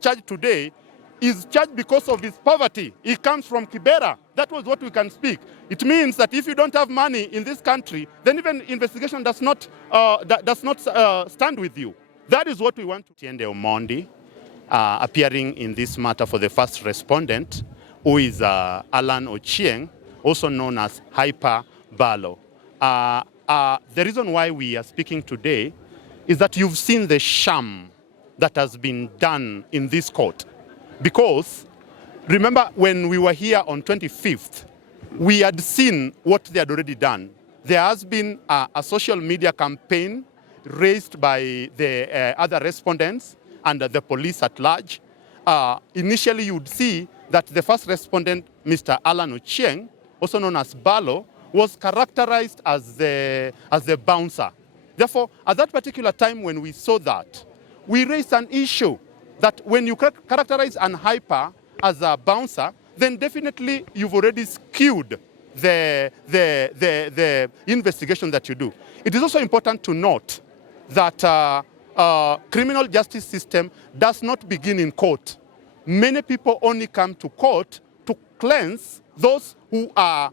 charged today is charged because of his poverty. He comes from Kibera. That was what we can speak. It means that if you don't have money in this country, then even investigation does not stand with you. That is what we want to. Tiende Omondi, appearing in this matter for the first respondent, who is Alan Ochieng, also known as Hyper Ballo. The reason why we are speaking today is that you've seen the sham that has been done in this court. Because remember when we were here on 25th, we had seen what they had already done. There has been a social media campaign raised by the other respondents and the police at large. Initially, you would see that the first respondent, Mr. Alan Ochieng, also known as Ballo, was characterized as the bouncer. Therefore, at that particular time when we saw that, we raised an issue that when you characterize an hyper as a bouncer, then definitely you've already skewed the investigation that you do. It is also important to note that criminal justice system does not begin in court. Many people only come to court to cleanse those who are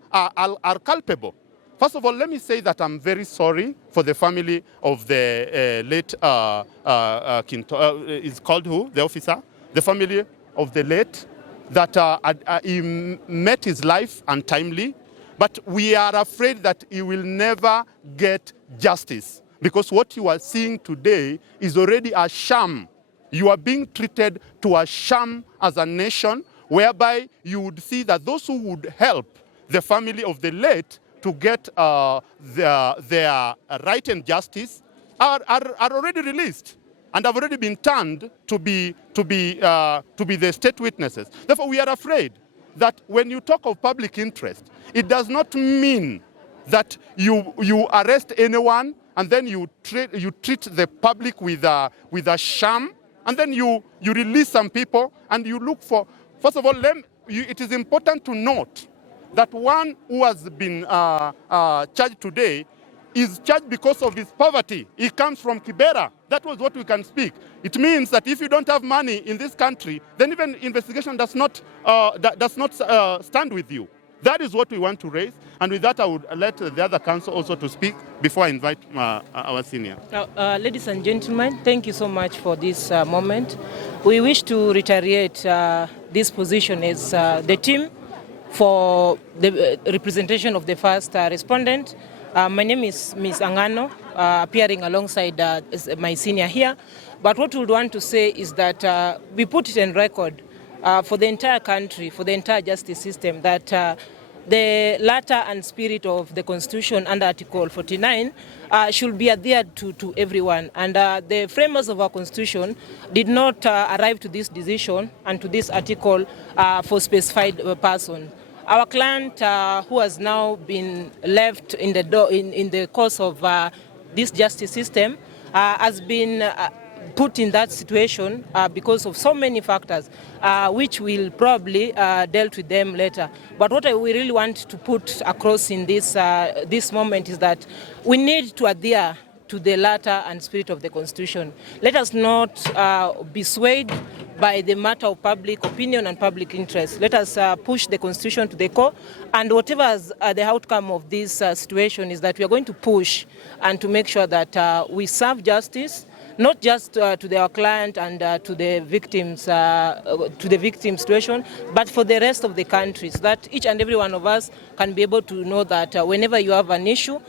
culpable. First of all, let me say that I'm very sorry for the family of the late, is called who? The officer? The family of the late, that he met his life untimely, but we are afraid that he will never get justice. Because what you are seeing today is already a sham. You are being treated to a sham as a nation, whereby you would see that those who would help the family of the late to get their right and justice are already released and have already been turned to be the state witnesses. Therefore, we are afraid that when you talk of public interest, it does not mean that you arrest anyone and then you treat the public with a sham, and then you release some people and you look for. First of all, it is important to note that one who has been charged today is charged because of his poverty. He comes from Kibera. That was what we can speak. It means that if you don't have money in this country, then even investigation does not stand with you. That is what we want to raise. And with that, I would let the other counsel also to speak before I invite our senior. Now, ladies and gentlemen, thank you so much for this moment. We wish to reiterate this position as the team for the representation of the first respondent. My name is Ms. Angano, appearing alongside my senior here. But what we would want to say is that we put it on record for the entire country, for the entire justice system, that the letter and spirit of the Constitution under Article 49 should be adhered to everyone. And the framers of our Constitution did not arrive to this decision and to this article for specified person. Our client, who has now been left in the course of this justice system, has been put in that situation because of so many factors, which we'll probably dealt with them later. But what we really want to put across in this moment is that we need to adhere to the letter and spirit of the Constitution. Let us not be swayed by the matter of public opinion and public interest. Let us push the Constitution to the core, and whatever is the outcome of this situation is that we are going to push and to make sure that we serve justice, not just to our client and to the victim situation, but for the rest of the country, so that each and every one of us can be able to know that whenever you have an issue,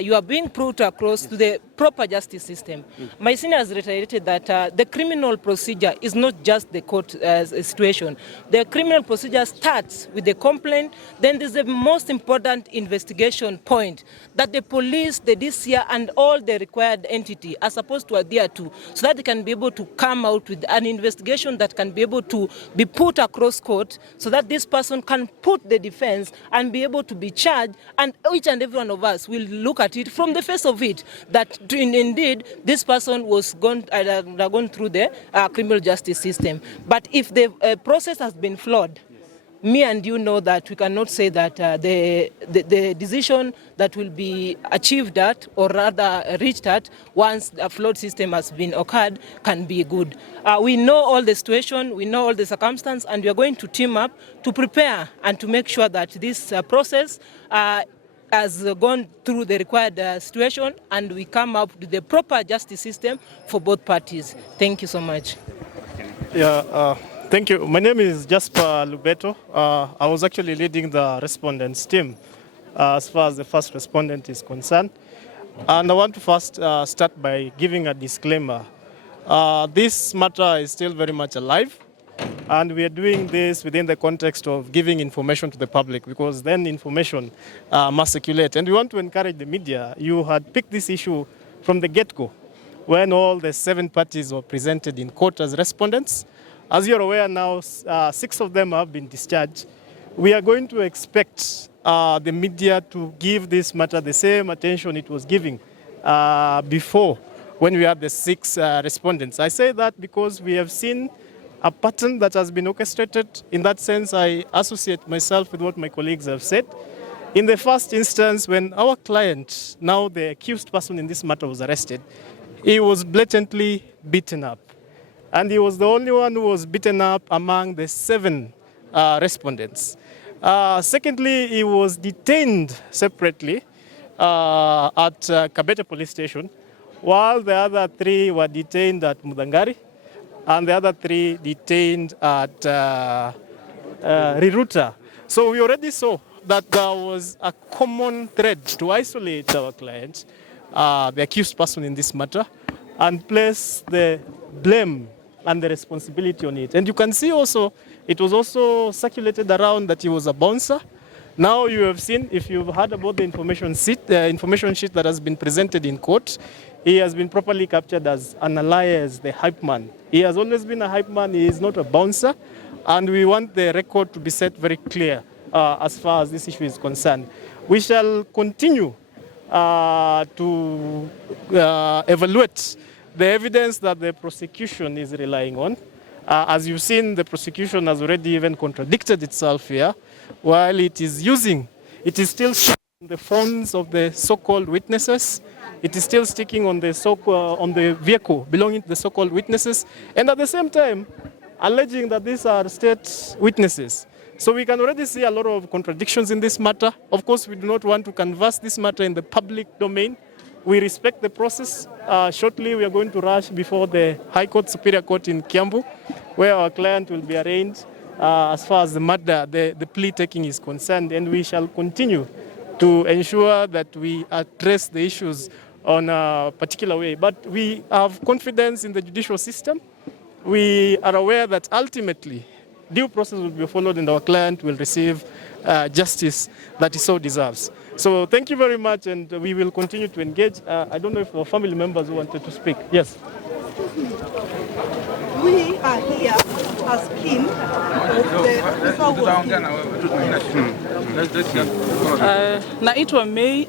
you are being put across to the proper justice system. My senior has reiterated that the criminal procedure is not just the court situation. The criminal procedure starts with the complaint, then there's the most important investigation point that the police, the DCI, and all the required entity are supposed to adhere to, so that they can be able to come out with an investigation that can be able to be put across court, so that this person can put the defense and be able to be charged, and each and every one of us will look at it from the face of it, that indeed this person was gone through the criminal justice system. But if the process has been flawed, me and you know that we cannot say that the decision that will be achieved at, or rather reached at, once a flawed system has been occurred, can be good. We know all the situation, we know all the circumstances, and we are going to team up to prepare and to make sure that this process has gone through the required situation, and we come up with the proper justice system for both parties. Thank you so much. Yeah, thank you. My name is Jasper Lubeto. I was actually leading the respondents team as far as the first respondent is concerned. And I want to first start by giving a disclaimer. This matter is still very much alive. And we are doing this within the context of giving information to the public, because then information must circulate. And we want to encourage the media. You had picked this issue from the get-go, when all the 7 parties were presented in court as respondents. As you're aware now, 6 of them have been discharged. We are going to expect the media to give this matter the same attention it was giving before, when we had the 6 respondents. I say that because we have seen a pattern that has been orchestrated. In that sense, I associate myself with what my colleagues have said. In the first instance, when our client, now the accused person in this matter, was arrested, he was blatantly beaten up. And he was the only one who was beaten up among the 7 respondents. Secondly, he was detained separately at Kabete police station, while the other 3 were detained at Mudangari, and the other 3 detained at Riruta. So we already saw that there was a common thread to isolate our client, the accused person in this matter, and place the blame and the responsibility on it. And you can see also, it was also circulated around that he was a bouncer. Now you have seen, if you've heard about the information sheet that has been presented in court, he has been properly captured as an alias, the hype man. He has always been a hype man, he is not a bouncer, and we want the record to be set very clear as far as this issue is concerned. We shall continue to evaluate the evidence that the prosecution is relying on. As you've seen, the prosecution has already even contradicted itself here, while it is still sticking on the phones of the so-called witnesses. It is still sticking on the vehicle belonging to the so-called witnesses, and at the same time, alleging that these are state witnesses. So we can already see a lot of contradictions in this matter. Of course, we do not want to canvass this matter in the public domain. We respect the process. Shortly, we are going to rush before the High Court, Superior Court in Kiambu, where our client will be arraigned as far as the matter, the plea taking is concerned. And we shall continue to ensure that we address the issues on a particular way. But we have confidence in the judicial system. We are aware that ultimately due process will be followed and our client will receive justice that he so deserves. So thank you very much, and we will continue to engage. I don't know if our family members wanted to speak. Yes. We are here as kin of the Naitwa May.